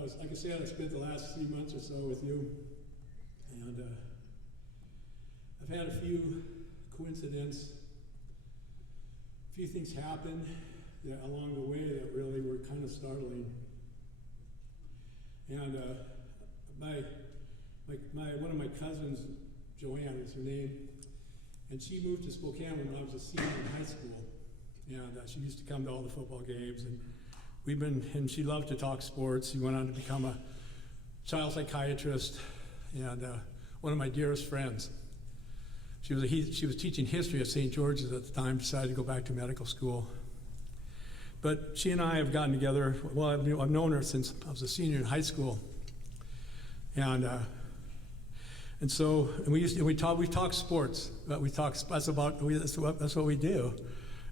like I said, I spent the last 3 months or so with you, and I've had a few coincidences, a few things happen along the way that really were kind of startling. And one of my cousins, Joanne is her name, and she moved to Spokane when I was a senior in high school. And she used to come to all the football games, and she loved to talk sports. She went on to become a child psychiatrist and one of my dearest friends. She was teaching history at St. George's at the time, decided to go back to medical school. But she and I have gotten together, well, I've known her since I was a senior in high school. And we talk sports, but that's what we do.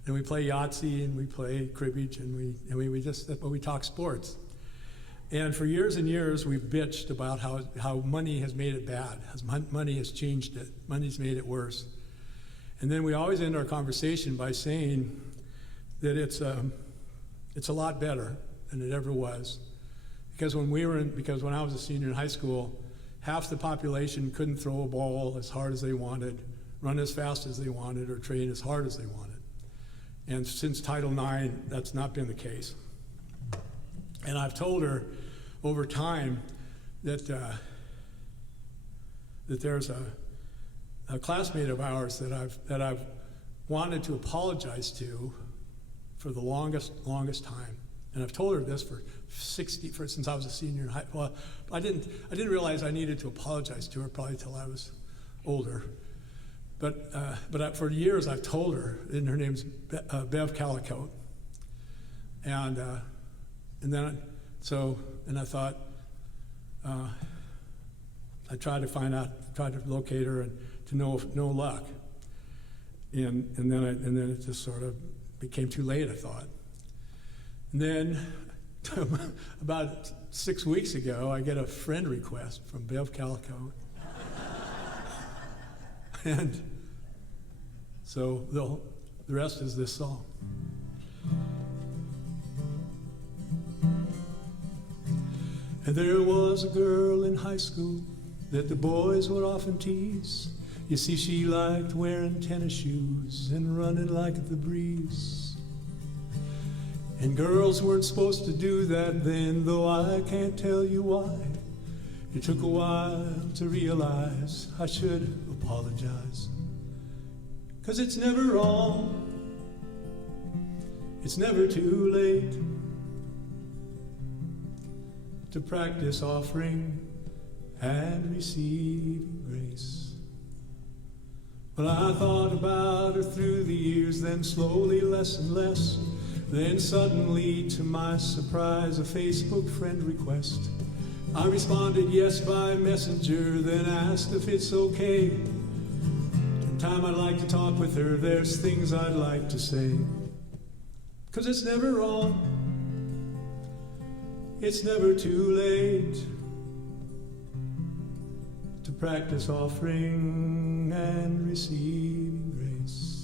And we play Yahtzee and we play cribbage and we talk sports. And for years and years we've bitched about how money has made it bad, money has changed it, money's made it worse. And then we always end our conversation by saying that it's a lot better than it ever was. Because when I was a senior in high school, half the population couldn't throw a ball as hard as they wanted, run as fast as they wanted, or train as hard as they wanted. And since Title IX, that's not been the case. And I've told her over time that there's a classmate of ours that I've wanted to apologize to for the longest time. And I've told her this since I was a senior in high school. Well, I didn't realize I needed to apologize to her probably till I was older. But for years I've told her, and her name's Bev Calicote. And I thought, I tried to locate her, and to no luck. And then it just sort of became too late, I thought. And then about 6 weeks ago, I get a friend request from Bev Calicote. And so the rest is this song. And there was a girl in high school that the boys would often tease. You see, she liked wearing tennis shoes and running like the breeze. And girls weren't supposed to do that then, though I can't tell you why. It took a while to realize I should apologize. 'Cause it's never wrong, it's never too late to practice offering and receiving grace. Well, I thought about her through the years, then slowly less and less. Then suddenly, to my surprise, a Facebook friend request. I responded yes by messenger, then asked if it's okay. Time I'd like to talk with her, there's things I'd like to say. 'Cause it's never wrong, it's never too late to practice offering and receiving grace.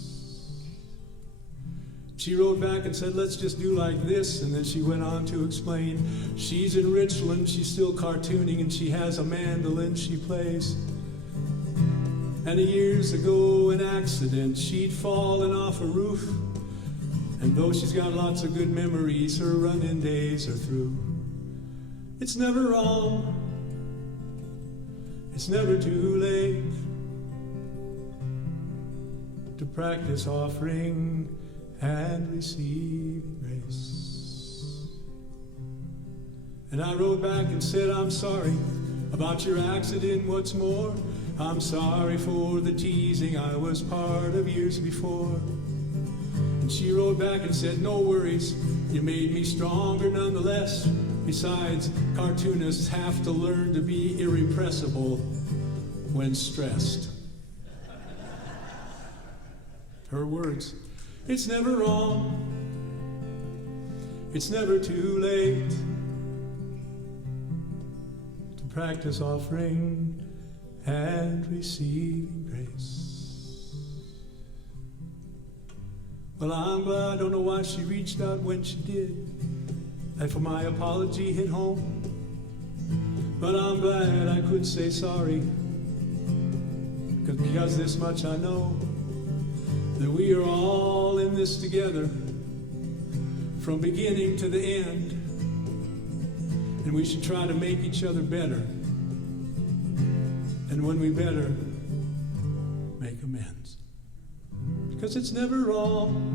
She wrote back and said, let's just do like this, and then she went on to explain. She's in Richland, she's still cartooning, and she has a mandolin she plays. And years ago, an accident, she'd fallen off a roof. And though she's got lots of good memories, her run-in days are through. It's never wrong, it's never too late to practice offering and receiving grace. And I wrote back and said, I'm sorry about your accident, what's more, I'm sorry for the teasing I was part of years before. And she wrote back and said, no worries, you made me stronger nonetheless. Besides, cartoonists have to learn to be irrepressible when stressed. Her words, it's never wrong, it's never too late to practice offering and receiving grace. Well, I'm glad, I don't know why she reached out when she did. And for my apology hit home, But I'm glad I could say sorry, because this much I know, that we are all in this together, from beginning to the end, and we should try to make each other better. And when we better, make amends. Because it's never wrong,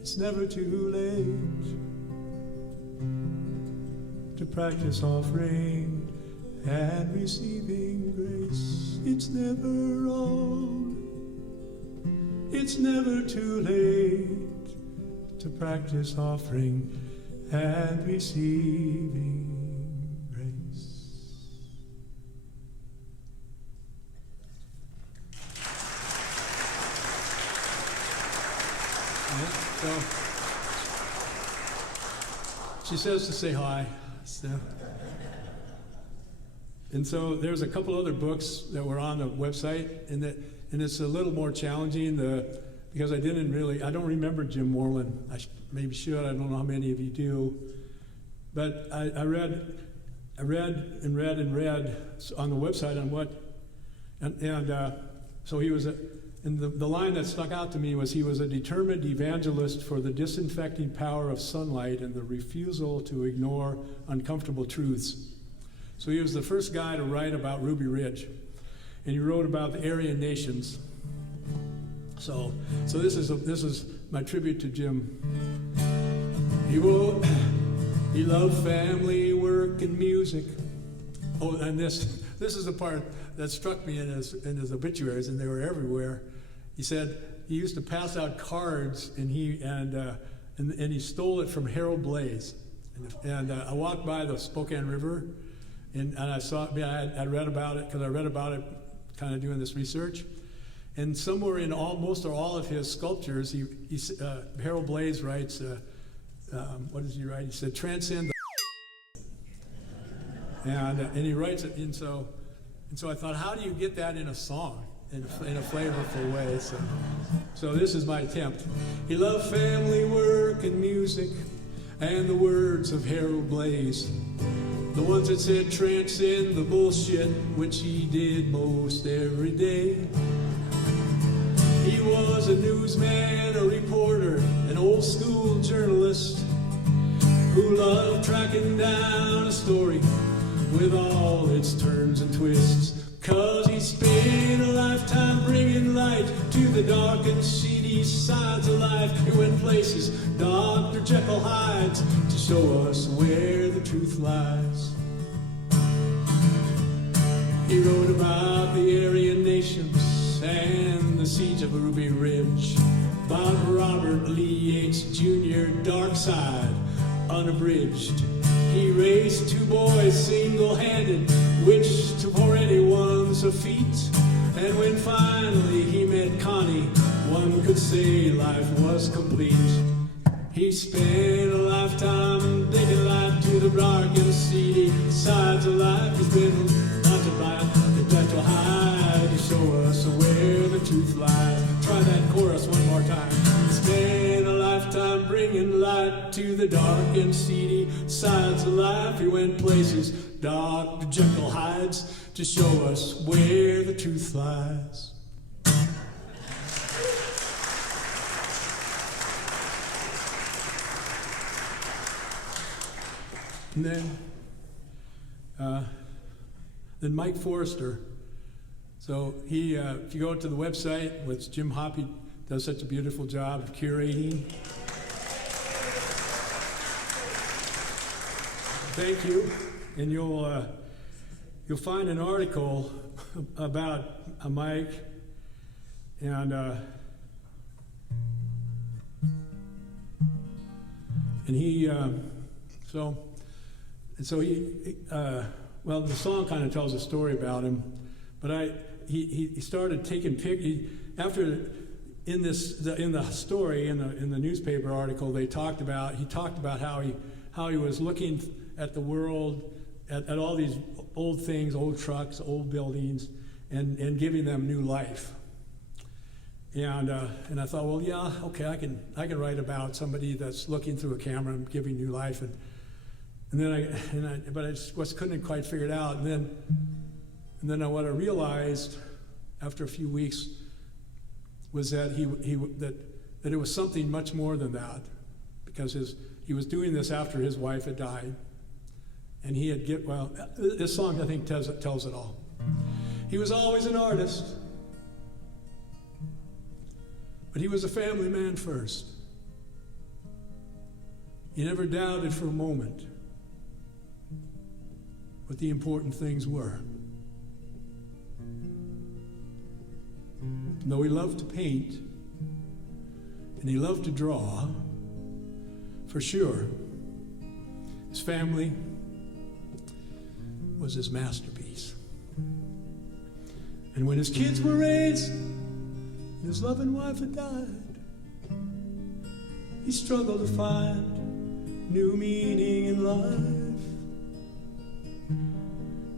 it's never too late to practice offering and receiving grace. It's never wrong, it's never too late to practice offering and receiving grace. So she says to say hi. So, and so there's a couple other books that were on the website, and it's a little more challenging because I don't remember Jim Moreland. I maybe should. I don't know how many of you do, but I read on the website on what, so he was and the line that stuck out to me was he was a determined evangelist for the disinfecting power of sunlight and the refusal to ignore uncomfortable truths. So he was the first guy to write about Ruby Ridge, and he wrote about the Aryan nations. So this is my tribute to Jim. He loved family, work, and music. Oh, and this is the part that struck me in his obituaries, and they were everywhere. He said he used to pass out cards, and he stole it from Harold Blaze. And I walked by the Spokane River, and I saw. I read about it because I read about it, kind of doing this research. And somewhere in most or all of his sculptures, Harold Blaze writes. What does he write? He said, "Transcend the." And he writes it, and so I thought, how do you get that in a song, in a flavorful way? So this is my attempt. He loved family, work, and music, and the words of Harold Blaze, the ones that said, "Transcend the bullshit," which he did most every day. He was a newsman, a reporter, an old school journalist who loved tracking down a story with all its turns and twists. 'Cause he spent a lifetime bringing light to the dark and seedy sides of life. He went places Dr. Jekyll hides to show us where the truth lies. He wrote about the Aryan nations and the siege of Ruby Ridge, about Robert Lee Yates Jr., Dark Side, Unabridged. He raised two boys single-handed, which for anyone's a feat. And when finally he met Connie, one could say life was complete. He spent a lifetime digging light to the dark and seedy sides of life. He's been haunted by the gentle hide to show us where the truth lies. Try that chorus one more time. He spent a lifetime bringing light to the dark and seedy sides of life. He went places Dr. Jekyll hides to show us where the truth lies. And then Mike Forrester. So he, if you go to the website, which Jim Hoppy does such a beautiful job of curating. Thank you. And you'll find an article about Mike, and he well, the song kind of tells a story about him, but he started taking pictures after. In the story in the newspaper article, he talked about how he was looking at the world, at all these old things, old trucks, old buildings, and giving them new life. And I thought, well, yeah, okay, I can write about somebody that's looking through a camera and giving new life. And then but I just couldn't quite figure it out. And then what I realized after a few weeks was that that it was something much more than that, because he was doing this after his wife had died, and this song I think tells it all. He was always an artist, but he was a family man first. He never doubted for a moment what the important things were. Though he loved to paint and he loved to draw, for sure, his family was his masterpiece. And when his kids were raised and his loving wife had died, he struggled to find new meaning in life,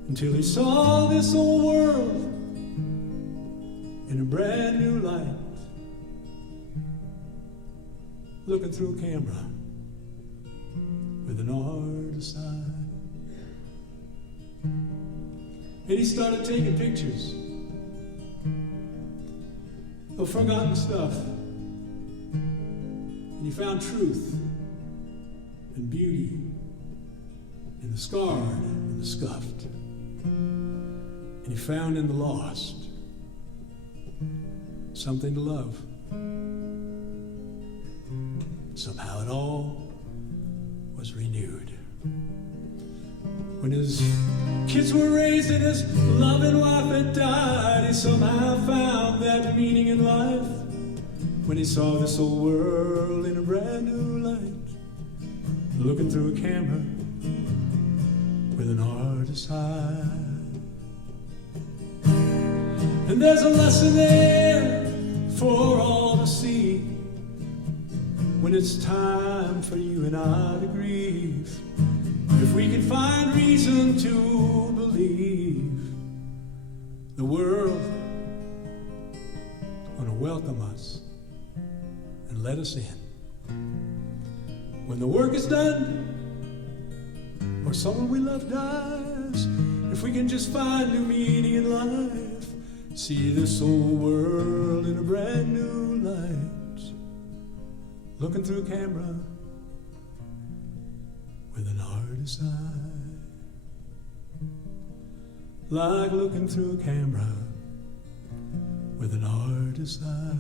until he saw this old world in a brand new light, looking through a camera with an artist's eye. And he started taking pictures of forgotten stuff, and he found truth and beauty in the scarred and the scuffed, and he found in the lost something to love. Somehow it all was renewed. When his kids were raised and his loving wife had died, he somehow found that meaning in life, when he saw this old world in a brand new light, looking through a camera with an artist's eye. And there's a lesson there for all to see, when it's time for you and I to grieve. If we can find reason to believe, the world gonna welcome us and let us in. When the work is done, or someone we love dies, if we can just find new meaning in life, see this old world in a brand new light, looking through a camera with an artist's eye. Like looking through a camera with an artist's eye.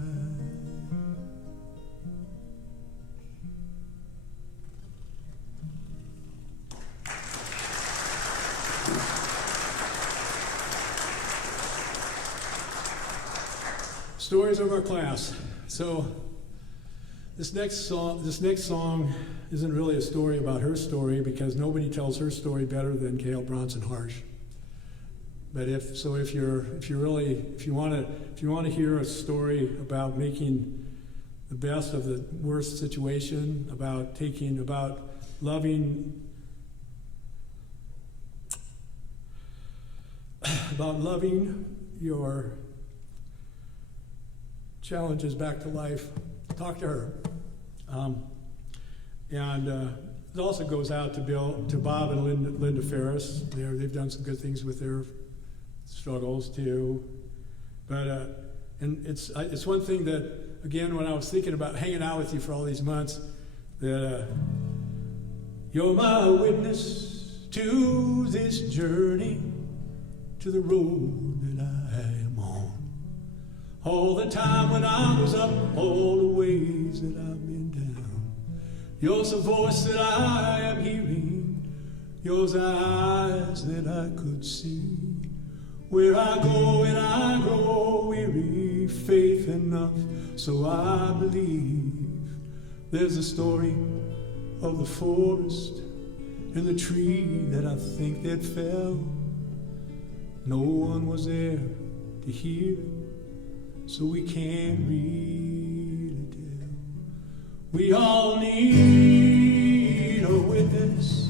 Stories of our class. So this next song isn't really a story about her story, because nobody tells her story better than Cale Bronson Harsh. But if you want to hear a story about making the best of the worst situation, about loving your challenges back to life, talk to her. It also goes out to Bob and Linda Ferris. They've done some good things with their struggles too. But and it's one thing that, again, when I was thinking about hanging out with you for all these months, that you're my witness to this journey, to the road that I am on. All the time when I was up, all the ways that I've been down. Yours the voice that I am hearing, yours the eyes that I could see. Where I go and I grow weary, faith enough so I believe. There's a story of the forest and the tree that I think that fell. No one was there to hear, so we can't really tell. We all need a witness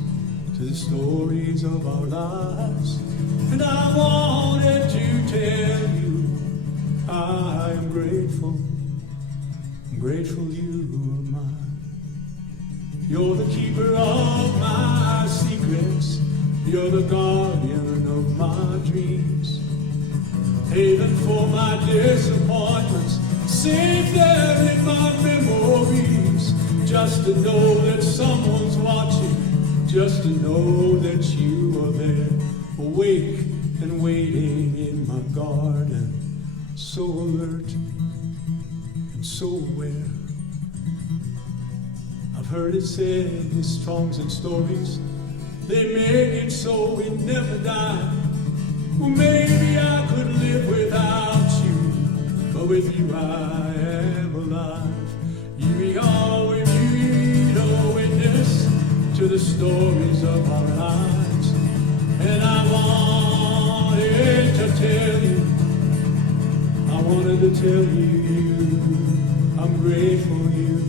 to the stories of our lives, and I wanted to tell you I am grateful. I'm grateful you are mine. You're the keeper of my secret. You're the guardian of my dreams, haven for my disappointments, safe there in my memories. Just to know that someone's watching, just to know that you are there, awake and waiting in my garden, so alert and so aware. I've heard it said in songs and stories, they make it so we never die. Well, maybe I could live without you, but with you I am alive. You are with you, a witness to the stories of our lives. And I wanted to tell you, I wanted to tell you, I'm grateful you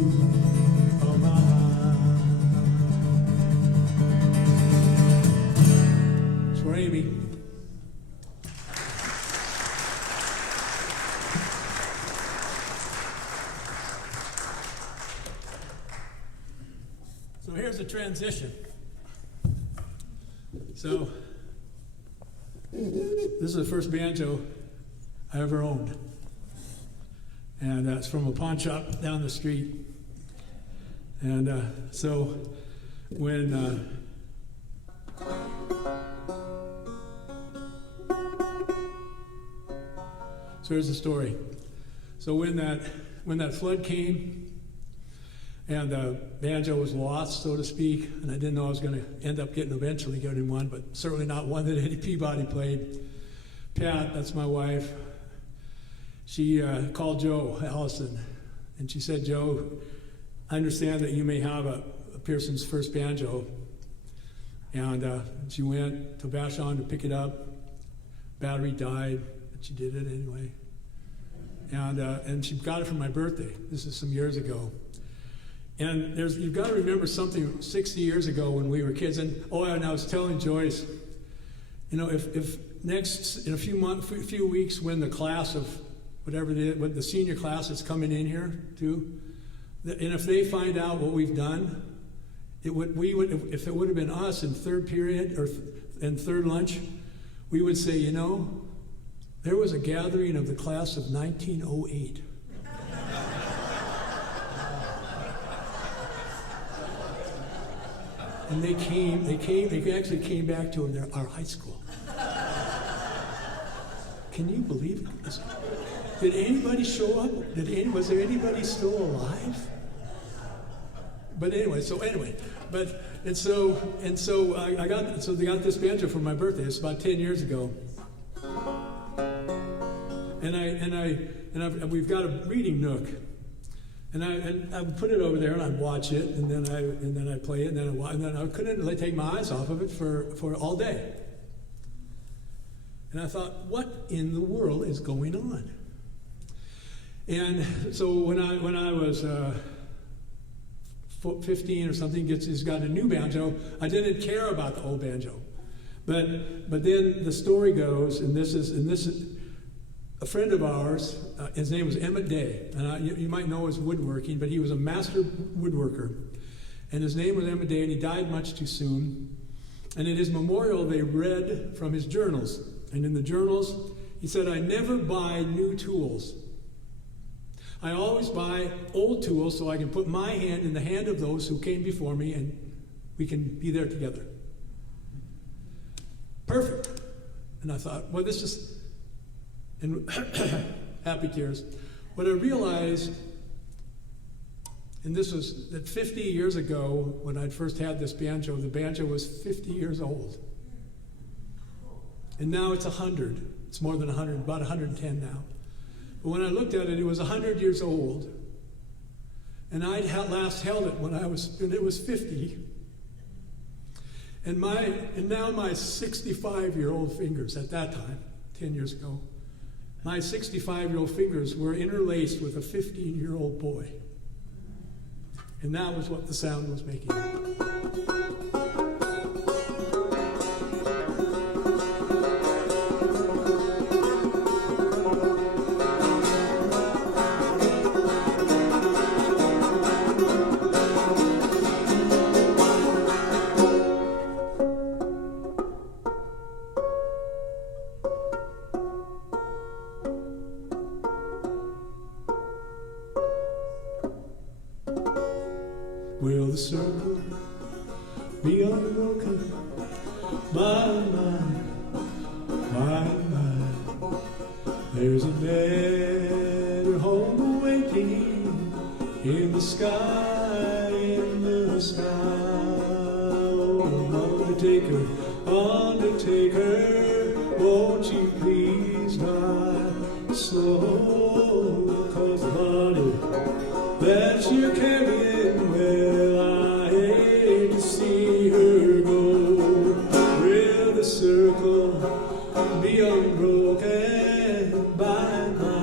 are mine. It's for Amy. So here's the transition. So this is the first banjo I ever owned. And it's from a pawn shop down the street. And so when so here's the story. So when that flood came, and the banjo was lost, so to speak, and I didn't know I was going to end up eventually getting one, but certainly not one that Eddie Peabody played. Pat, that's my wife, she called Joe Allison, and she said, Joe, I understand that you may have a Pearson's first banjo. And she went to Vashon to pick it up. Battery died, but she did it anyway. And she got it for my birthday. This is some years ago. And you've got to remember something 60 years ago when we were kids. And I was telling Joyce, if next in a few weeks when the class of whatever when the senior class is coming in here too, and if they find out what we've done, if it would have been us in third period or in third lunch, we would say, there was a gathering of the class of 1908. And they actually came back to our high school. Can you believe it? Did anybody show up? Was there anybody still alive? But anyway, so they got this banjo for my birthday. It's about 10 years ago. And we've got a reading nook. And I would put it over there and I'd watch it, and then I play it, and then I couldn't take my eyes off of it for all day. And I thought, what in the world is going on? And so when I was 15 or something, he's got a new banjo. I didn't care about the old banjo, but then the story goes, and this is a friend of ours. His name was Emmett Day, and you might know his woodworking, but he was a master woodworker. And his name was Emmett Day, and he died much too soon. And in his memorial, they read from his journals. And in the journals, he said, I never buy new tools. I always buy old tools so I can put my hand in the hand of those who came before me, and we can be there together. Perfect. And I thought, well, this is... And happy tears. What I realized, and this was that 50 years ago when I'd first had this banjo, the banjo was 50 years old. And now it's 100. It's more than 100, about 110 now. But when I looked at it, it was 100 years old. And I'd last held it when it was 50. And now my 65-year-old fingers at that time, 10 years ago, my 65-year-old fingers were interlaced with a 15-year-old boy. And that was what the sound was making. There's a better home waiting in the sky, in the sky. Oh, undertaker, undertaker, won't you please ride slow? 'Cause the body that you're carrying, well, I hate to see her go. Will the circle be unbroken by my?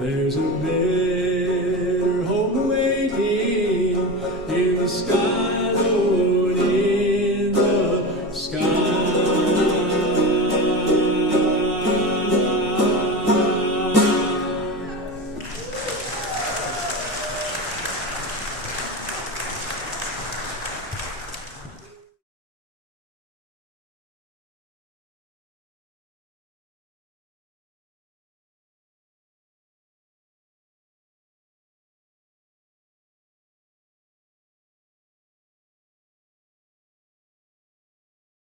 There's a better home waiting in the sky.